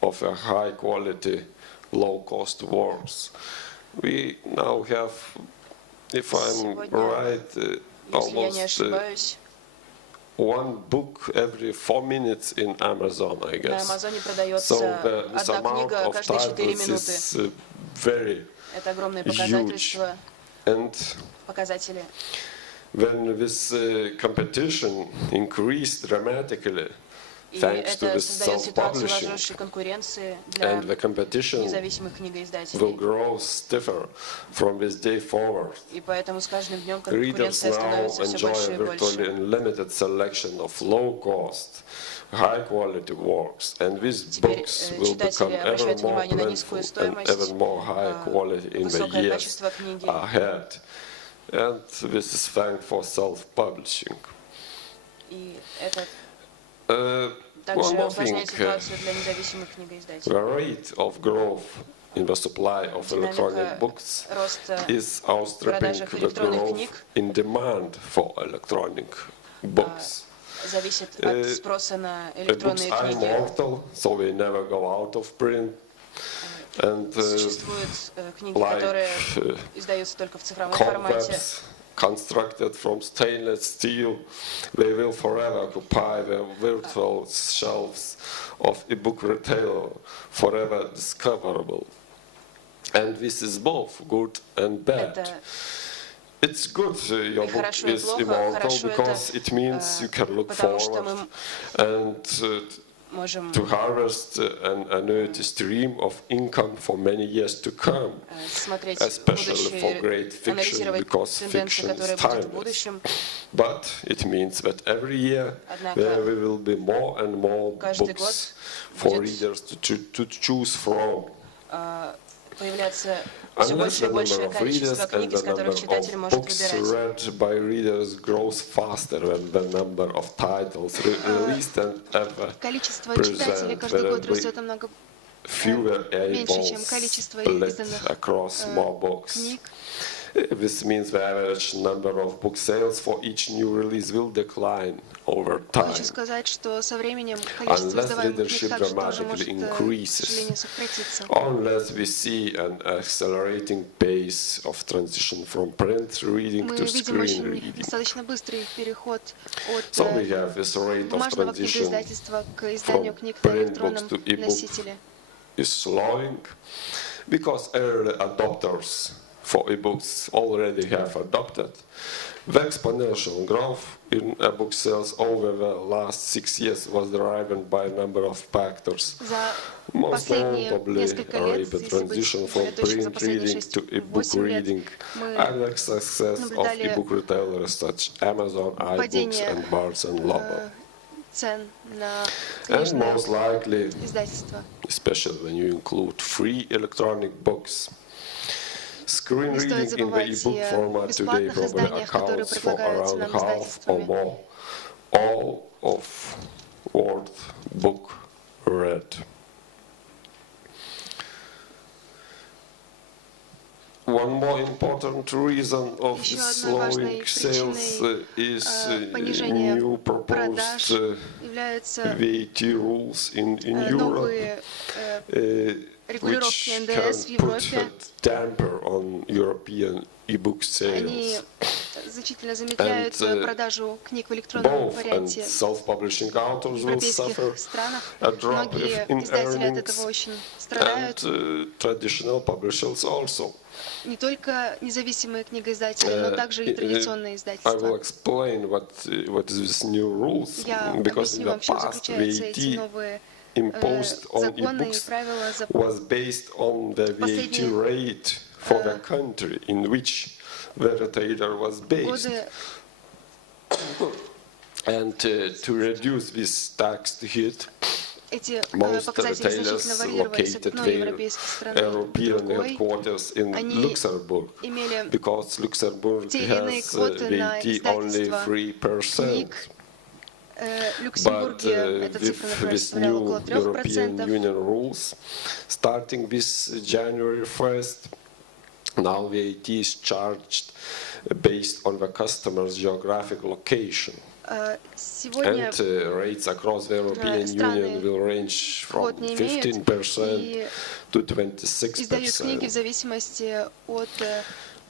of a high quality low-cost works. We now have, if I'm right, almost one book every 4 minutes in Amazon, I guess. На Амазоне продается So this одна amount книга of каждые 4 titles минуты. is very Это огромное huge. показательство, And показатели. when this competition increased dramatically, И thanks to это this создает ситуацию self-publishing, возросшей конкуренции для and the competition независимых will книгоиздателей. grow stiffer from this day forward. И поэтому с каждым днем Readers конкуренция now становится все enjoy больше a и virtually больше. unlimited selection of low-cost, high-quality works, and these Теперь books will become читатели ever обращают more внимание на plentiful низкую and стоимость, ever more high quality in the высокое years качество книги. ahead. And this is thanks for self-publishing. И это One также more thing, усложняет ситуацию для независимых книгоиздателей. the rate of growth in the supply of electronic books Роста is outstripping продажах the электронных growth книг in demand for electronic books. зависит от спроса на Books электронные are книги. immortal, so they never go out of print. And Существуют книги, like которые издаются только в цифровом формате. cobwebs constructed from stainless steel, they will forever occupy the virtual shelves of e-book retailer, forever discoverable. And this is both good and bad. Это It's good your и book хорошо, и is плохо. immortal Хорошо because это, it means you can look потому что forward мы and можем to harvest an annuity stream of income for many years to come, смотреть в especially for будущее, great fiction, анализировать because тенденции, fiction is которые будут в timeless. будущем. But it means that every year Однако there will be more and more каждый books год for будет readers to choose from. появляется все Unless больше и the number большее of количество readers книг, and из the которых number читатель of может books выбирать. read by readers grows faster than the number of titles released and ever Количество читателей present. каждый There год will be растет намного fewer меньше, чем eyeballs количество split изданных across more books. книг. This means the average number of book sales for each new release will decline over time. Хочу сказать, что со временем количество Unless издаваемых книг readership также тоже может, dramatically к increases, сожалению, сократиться. unless we see an accelerating pace of transition from print reading Мы to видим screen очень reading. достаточно быстрый переход от So we have this rate of бумажного transition книгоиздательства к изданию from книг на print электронном books to e-book носителе. is slowing because early adopters for ebooks already have adopted. The exponential growth in ebook sales over the last 6 years was driven by a number of factors. За Most последние notably, несколько лет, rapid если быть transition from более точным, за print последние reading to ebook 6-8 лет reading мы and the success of наблюдали ebook retailers such Amazon, iBooks падение and Barnes and Noble. цен на And книжные most likely, издательства. especially when you include free electronic books. Screen Не стоит reading in the забывать e-book и о format today бесплатных probably изданиях, которые accounts for предлагаются around нам half or издательствами. more all of world book read. One more important reason of Еще this одной важной slowing sales is понижения new продаж proposed являются VAT rules in Europe. новые регулировки which НДС в can put Европе. a damper on European e-book Они sales. значительно замедляют And, продажу книг в электронном Both and варианте self-publishing authors в will suffer европейских странах. a drop Многие in издатели от earnings, этого очень and страдают. traditional publishers also. Не только независимые книгоиздатели, но также и традиционные I will издательства. explain what is this new rules, Я because in объясню the вам, в чем past заключаются эти VAT новые imposed on законы и e-books правила за was based on the VAT последние, rate for the country in which the retailer was based. годы. And to reduce this tax hit, Эти most показатели retailers значительно варьировались от located одной their европейской страны к European другой. headquarters in Они Luxembourg, имели because Luxembourg те или иные has квоты на VAT only издательство 3%. книг. В But Люксембурге эта цифра, with например, this составляла new около European 3%. Union rules, starting this January 1st, now VAT is charged based on the customer's geographic location. Сегодня rates across the European Union will range from 15% to издают книги в 26%. зависимости от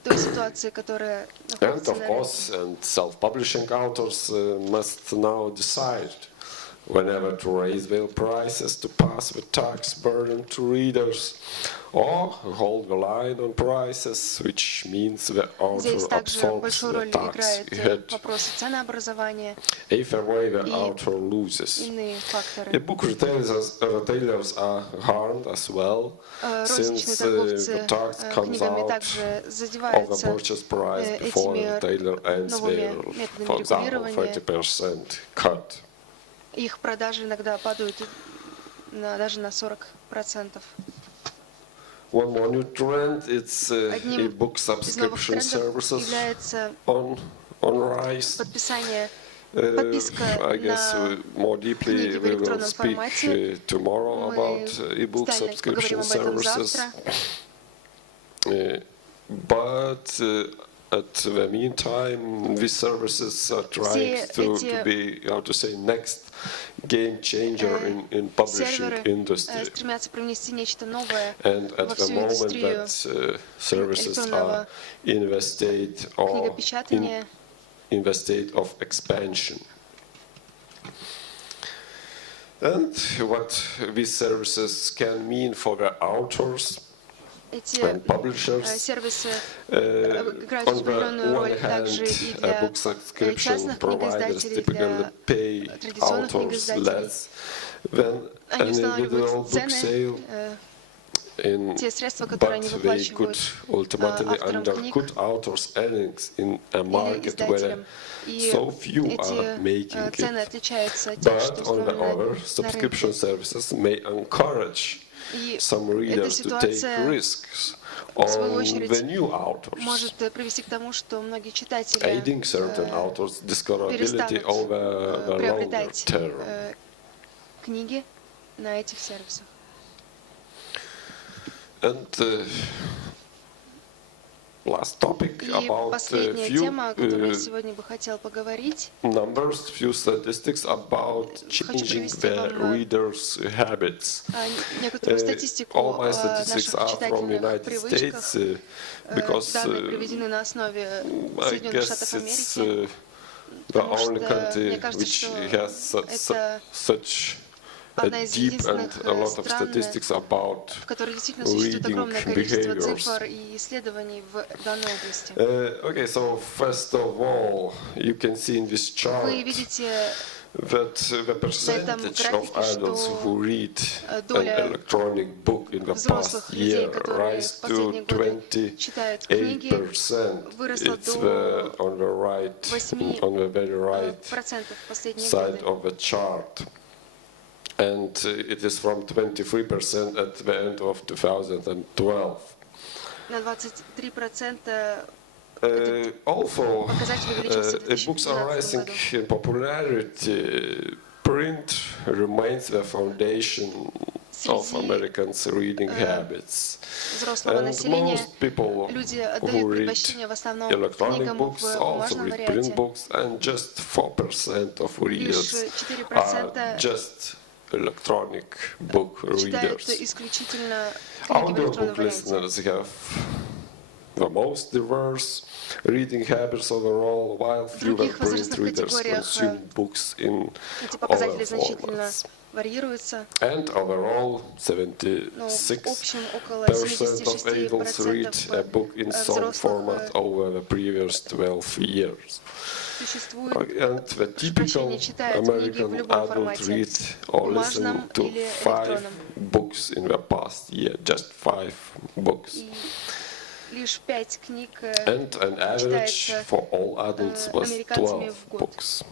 той ситуации, которая And находится of на course, рынке. and self-publishing authors must now decide whenever to raise their prices to pass the tax burden to readers, or hold the line on prices, which means the author Здесь также absorbs большую the роль tax играет hit. вопросы ценообразования, Either way, the И author loses. иные факторы. The book retailers are harmed as well, Розничные since the торговцы tax comes книгами out также of the задеваются purchase price before the этими retailer ends новыми their, методами for example, регулирования. 30% cut. Их продажи иногда падают даже на 40%. One more new trend, it's Одним e-book из новых subscription трендов services является on rise. подписка I guess на more deeply книги в we will электронном speak формате. tomorrow Мы about e-book детально subscription поговорим об этом services. завтра. But at the meantime, these services are trying to be, how to say, next game changer in publishing Серверы industry. стремятся привнести нечто новое And at во the всю moment индустрию that services are электронного in the state or книгопечатания. in the state of expansion. And what these services can mean for the authors Эти and publishers. сервисы On играют определенную the роль one также и hand, для book subscription частных providers книгоиздателей, typically для pay традиционных authors книгоиздателей. less than Они individual устанавливают book sale. цены, те средства, которые они But they could выплачивают ultimately авторам книг undercut authors' earnings in a или market where издателям. И so few are эти making цены it. отличаются от тех, что But on the other, установлены на subscription рынке. services may encourage И some эта readers to take ситуация, risks в свою on очередь, the new authors, может привести к тому, что многие читатели aiding certain authors' discoverability over the longer приобретать term. книги на этих сервисах. And last topic И about последняя few тема, о которой я сегодня бы хотел поговорить, numbers, few statistics about changing привести the вам, readers' habits. некоторую статистику All my о statistics наших are from читательных United привычках. States because Данные приведены на основе I Соединенных guess Штатов it's Америки. the Потому only что country мне кажется, which что has это such a одна из deep and единственных a lot of стран, statistics about в которой действительно существует reading огромное количество behaviors. цифр и исследований в данной области. Okay, so first of all, you can see in this chart Вы видите that the percentage of графике, adults что who read an доля electronic book in the взрослых past людей, year которые rise в последние to годы читают книги, 28%. выросла It's до on the right, on the very right процентов в последние side годы. of the chart. And it is from 23% at the end of 2012. На 23% Also, показатель увеличился в books are 2012 rising году. in popularity. Print remains the foundation of Среди Americans' reading habits. взрослого And населения most people люди who отдают read предпочтение в основном electronic книгам books в also бумажном read print варианте. books, and just 4% of Лишь readers 4% are just electronic book читают readers. исключительно книги в электронном Audiobook варианте. listeners have the most diverse reading habits overall, while fewer других print возрастных readers категориях consume books in Эти other показатели значительно formats. варьируются, And overall, но в общем около 76% of adults read a 76% book in some format over the previous 12 years. существует And the typical прощения, читают книги в American любом adult формате, read or бумажном listen to или 5 электронном. books in the past year, just 5 books. И лишь 5 книг And an average читается for all adults was американцами 12 в год. books.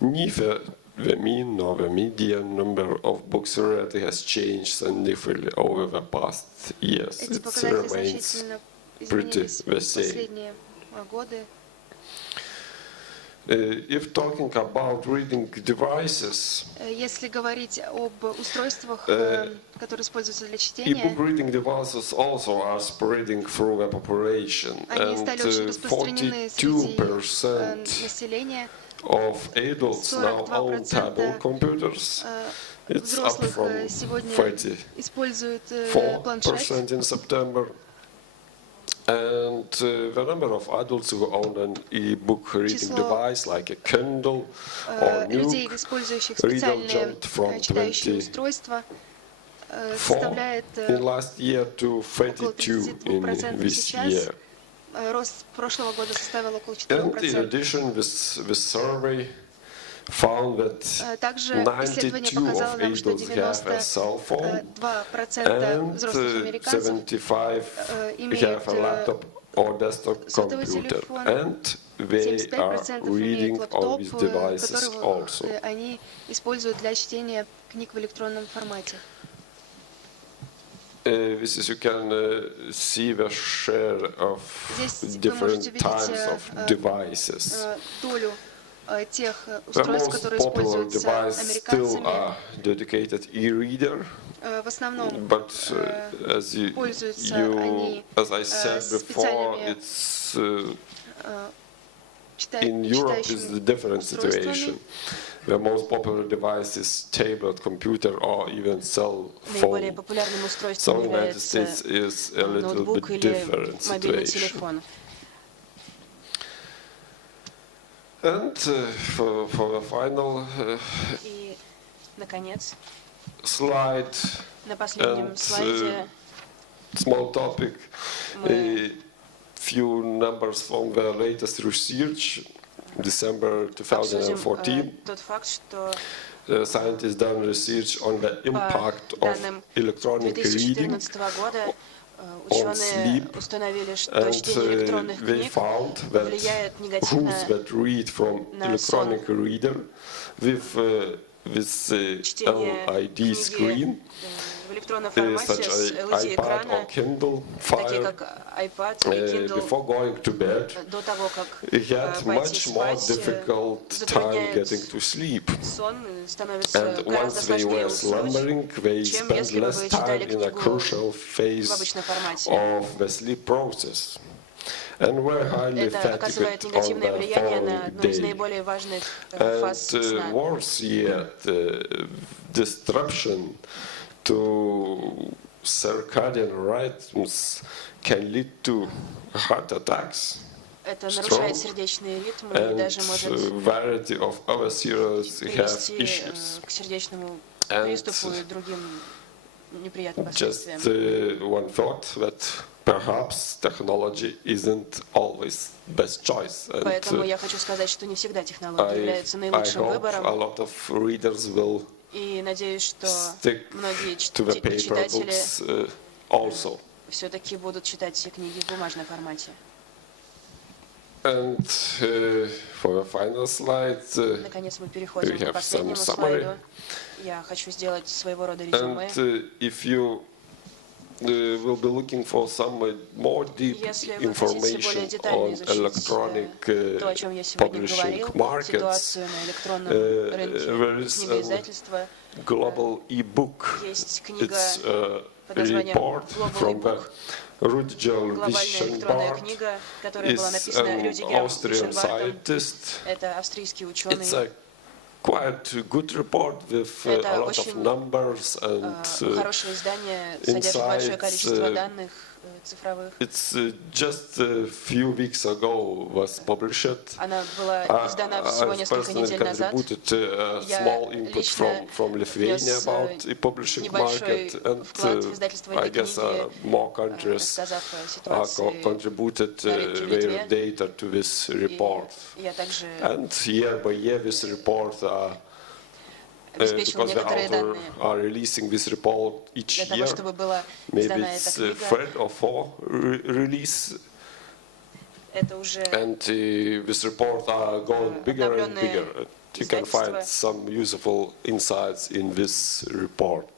Neither the mean nor the median number of books read has changed significantly over the past years. Эти It показатели remains значительно pretty изменились the в same. последние годы. If talking about reading devices, Если говорить об устройствах, которые используются для e-book чтения, reading devices also are spreading through the population, они and стали очень распространены среди 42% населения. of adults now own tablet computers. It's up from 34% in September. And the number of adults who own an e-book reading device like a Kindle or Nook Reader jumped from 24 in last year to 32 in this year. And in addition, this survey found that 92 of adults have a cell phone and 75 have a laptop or desktop computer, and they are reading on these devices also. This is, you can see the share of different types of devices. The most popular device still are dedicated e-reader, but as I said before, it's in Europe is a different situation. The most popular device is tablet, computer, or even cell phone. So in the United States is a little bit different situation. And for the final slide and small topic, a few numbers from the latest research, December 2014. Scientists done research on the impact of electronic reading on sleep, and they found that those that read from electronic reader with LID screen, such as iPad or Kindle Fire, before going to bed, had much more difficult time getting to sleep. And once they were slumbering, they spent less time in a crucial phase of the sleep process, and were highly fatigued on the following day. And worse yet, disruption to circadian rhythms can lead to heart attacks, stroke, and variety of other serious health issues. And just one thought that perhaps technology isn't always best choice. And Поэтому я хочу сказать, что не всегда технология является наилучшим выбором. A lot of readers will И надеюсь, что многие читатели все-таки будут читать все книги в бумажном формате. And for the final slide, наконец мы переходим к последнему слайду. Я хочу сделать своего рода резюме. And if you will be looking for some more deep information on electronic publishing markets, there is a global e-book. It's a report from the Rüdiger Wischenbart. Is an Austrian scientist. It's a quite good report with a lot of numbers and insights. It's just a few weeks ago was published. Она была издана всего несколько недель назад. Small input from Lithuania about the publishing market, and I guess more countries contributed their data to this report. And year by year this report because the author are releasing this report each year, maybe it's third or fourth release, and this report are going bigger and bigger. You can find some useful insights in this report.